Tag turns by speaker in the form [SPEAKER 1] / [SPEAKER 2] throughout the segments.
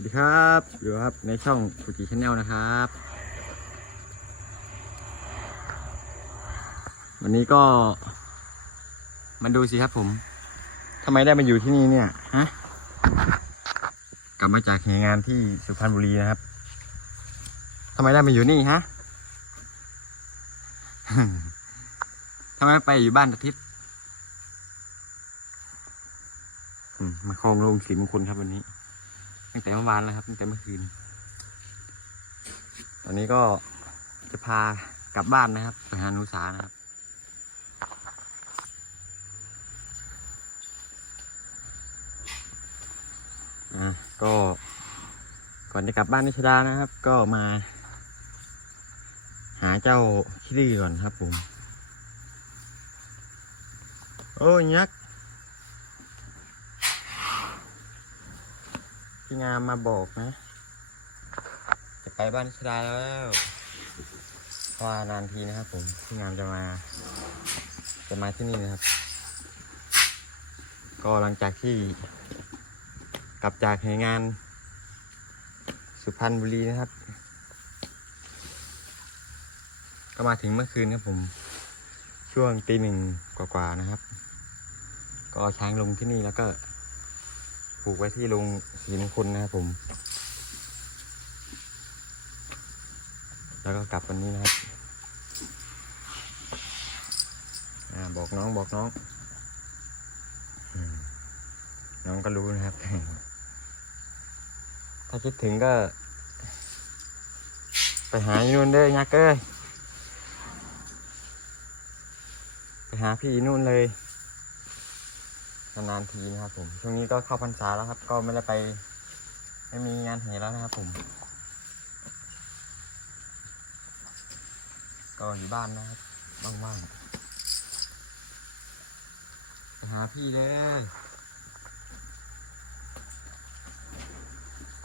[SPEAKER 1] วัสดีครับอยู่ครับในช่องฟูจิชาแนลนะครับ วันนี้ก็มาดูสิครับผมทำไมได้มาอยู่ที่นี่เนี่ยฮะกลับมาจากเหงานที่สุพรรณบุรีนะครับทำไมได้มาอยู่นี่ฮะทำไมไปอยู่บ้านอาทิตย์มมาคลองโรงสีมงคลครับวันนี้ ตั้งแต่เมื่อวานแล้วครับตั้งแต่เมื่อคืน ตอนนี้ก็จะพากลับบ้านนะครับไปหานุสานะครับอะก็ก่อนจะกลับบ้านนิชดานะครับ ก็มา หาเจ้าคิรีก่อนครับผม โอ้ยยักษ์ พี่งามมาบอกนะ จะไปบ้านนิชดาแล้วราะว่านานทีนะครับ ผมพี่งามจะมา จะมาที่นี่นะครับ ก็หลังจากที่ กลับจากเหตุงาน สุพรรณบุรีนะครับ ก็มาถึงเมื่อคืนครับผม ช่วงตีหนึ่งกว่าๆนะครับ ก็ช้างลงที่นี่แล้วก็ ผูกไว้ที่ลงศรีมงคลนะครับผม แล้วก็กลับวันนี้นะครับอาบอกน้องบอกน้อง น้องก็รู้นะครับ ถ้าคิดถึงก็ ไปหาอีนู่นเด้อยักษ์เอ้ยไปหาพี่อีนู่นเลย นานๆทีนะครับผม ช่วงนี้ก็เข้าพรรษาแล้วครับ ก็ไม่ได้ไป ไม่มีงานเหแล้วนะครับผม ก็อยู่บ้านนะครับว่างๆหาพี่เลย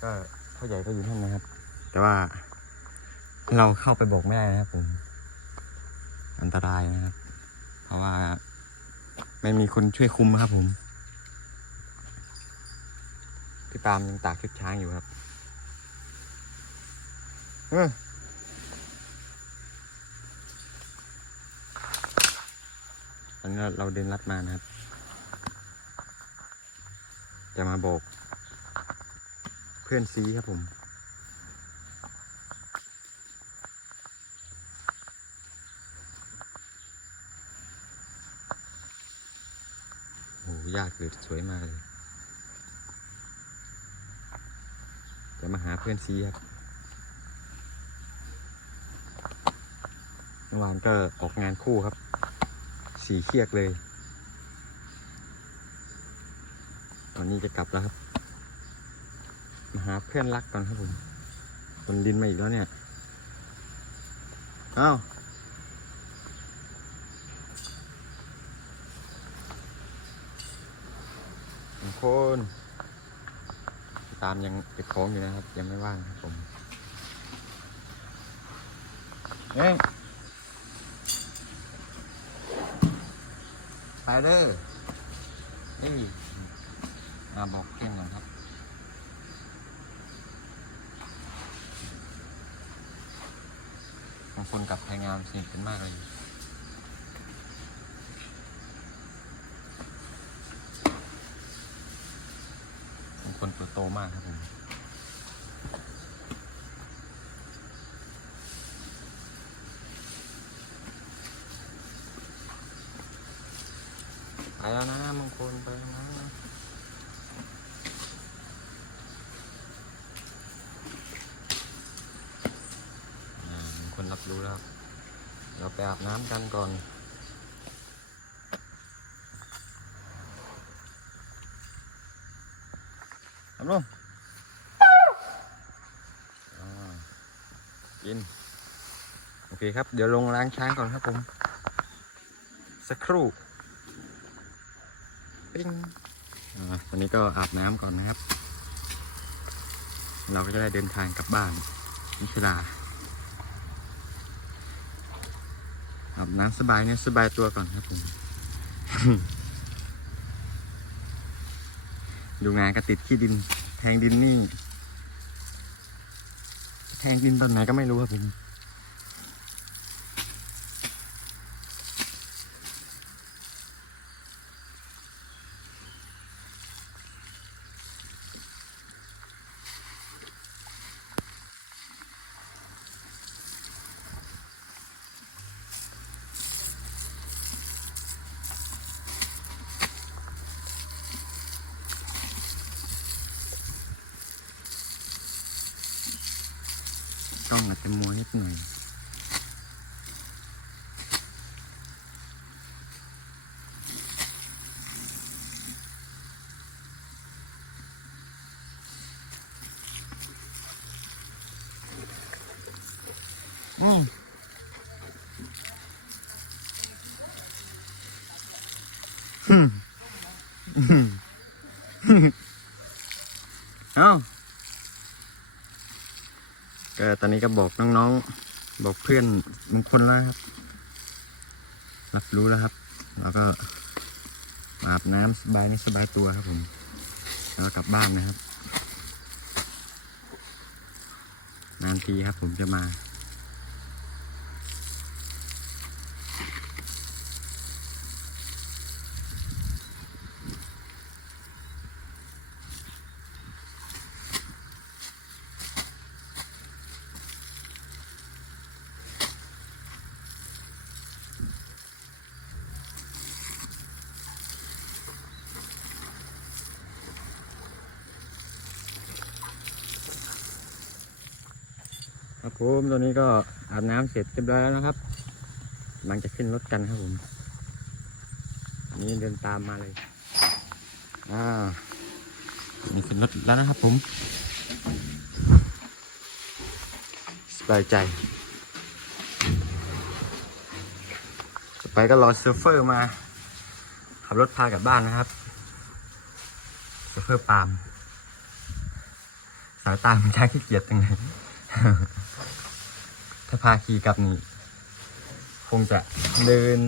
[SPEAKER 1] ก็พ่อใหญ่ก็อยู่นั่นนะครับ แต่ว่าเราเข้าไปบอกไม่ได้นะครับผม อันตรายนะครับ เพราะว่าไม่มีคนช่วยคุมครับผม พี่ปามยังตากชุดช้างอยู่ครับเออตอนนี้เราเดินลัดมานะครับ จะมาโบก เพื่อนซีครับผมโอ้โหยากเลยสวยมากเลย จะมาหาเพื่อนซีครับเมื่อวานก็ออกงานคู่ครับ สีเคียกเลย ตอนนี้จะกลับแล้วครับ มาหาเพื่อนรักก่อนครับผมคนดินมาอีกแล้วเนี่ย อ้าวคน ตามยังเก็บของอยู่นะครับ ยังไม่ว่างครับผมเฮ้ยไปเด้อเฮ้ยมาบอกเพื่อนก่อนครับบางคนกับไทยงามสนิทกันมากเลย บางคนตัวโตมากครับผมไปแล้วนะบางคนไปแล้วนะอ่าบางคนรับรู้แล้ว เราไปอาบน้ำกันก่อน ทำลงกิน โอเคครับ เดี๋ยวลงล้างช้างก่อนครับผม สักครู่ปิ้งวันนี้ก็อาบน้ำก่อนนะครับ เราก็จะได้เดินทางกลับบ้านนิชดาอาบน้ำสบายเนี่ยสบายตัวก่อนครับผม ดูงานก็ติดขี้ดิน แทงดินนี่ แทงดินตอนไหนก็ไม่รู้ครับผม ต้องอาจจะมัวนิดหน่ อยอืมอืมอืมเอ้าก็ตอนนี้ก็บอกน้องๆ บอกเพื่อนบางคนแล้วครับ รับรู้แล้วครับ แล้วก็อาบน้ำสบายนี่สบายตัวครับผม แล้วกลับบ้านนะครับ นานทีครับผมจะมา ครับผมตอนนี้ก็อาบน้ำเสร็จเรียบร้อยแล้วนะครับกำลังจะขึ้นรถกันครับผมนนี้เดินตามมาเลยอ่านี่ขึ้นรถแล้วนะครับผม สบายใจ ต่อไปก็รอเซิร์ฟเฟอร์มา ขับรถพากลับบ้านนะครับเซิร์ฟเฟอร์ปาล์มสายตามันช่างขี้เกียจจังเลย ถ้าพาขี่กลับนี่คงจะเดิน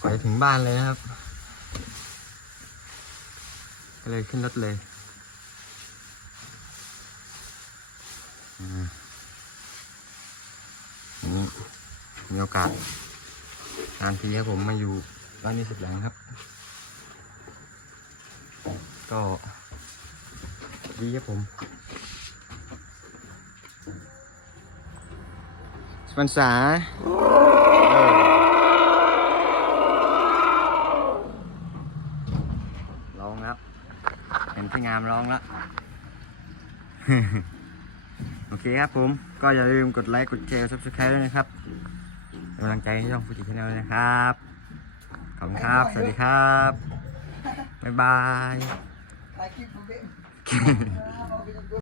[SPEAKER 1] ไปถึงบ้านเลยนะครับ ก็เลยขึ้นรถเลยอันนี้มีโอกาสนานทีครับผมมาอยู่บ้านนี้สุดหลังครับ ก็ดีครับผม สปันษาร้องแล้ว เห็นพี่งามร้องแล้ว โอเคครับผม ก็อย่าลืมกดไลค์ กดแชร์ subscribe ด้วยนะครับเป็นกำลังใจให้ช่องฟูจิชแนลด้วยนะครับ ขอบคุณครับ สวัสดีครับ บ๊ายบาย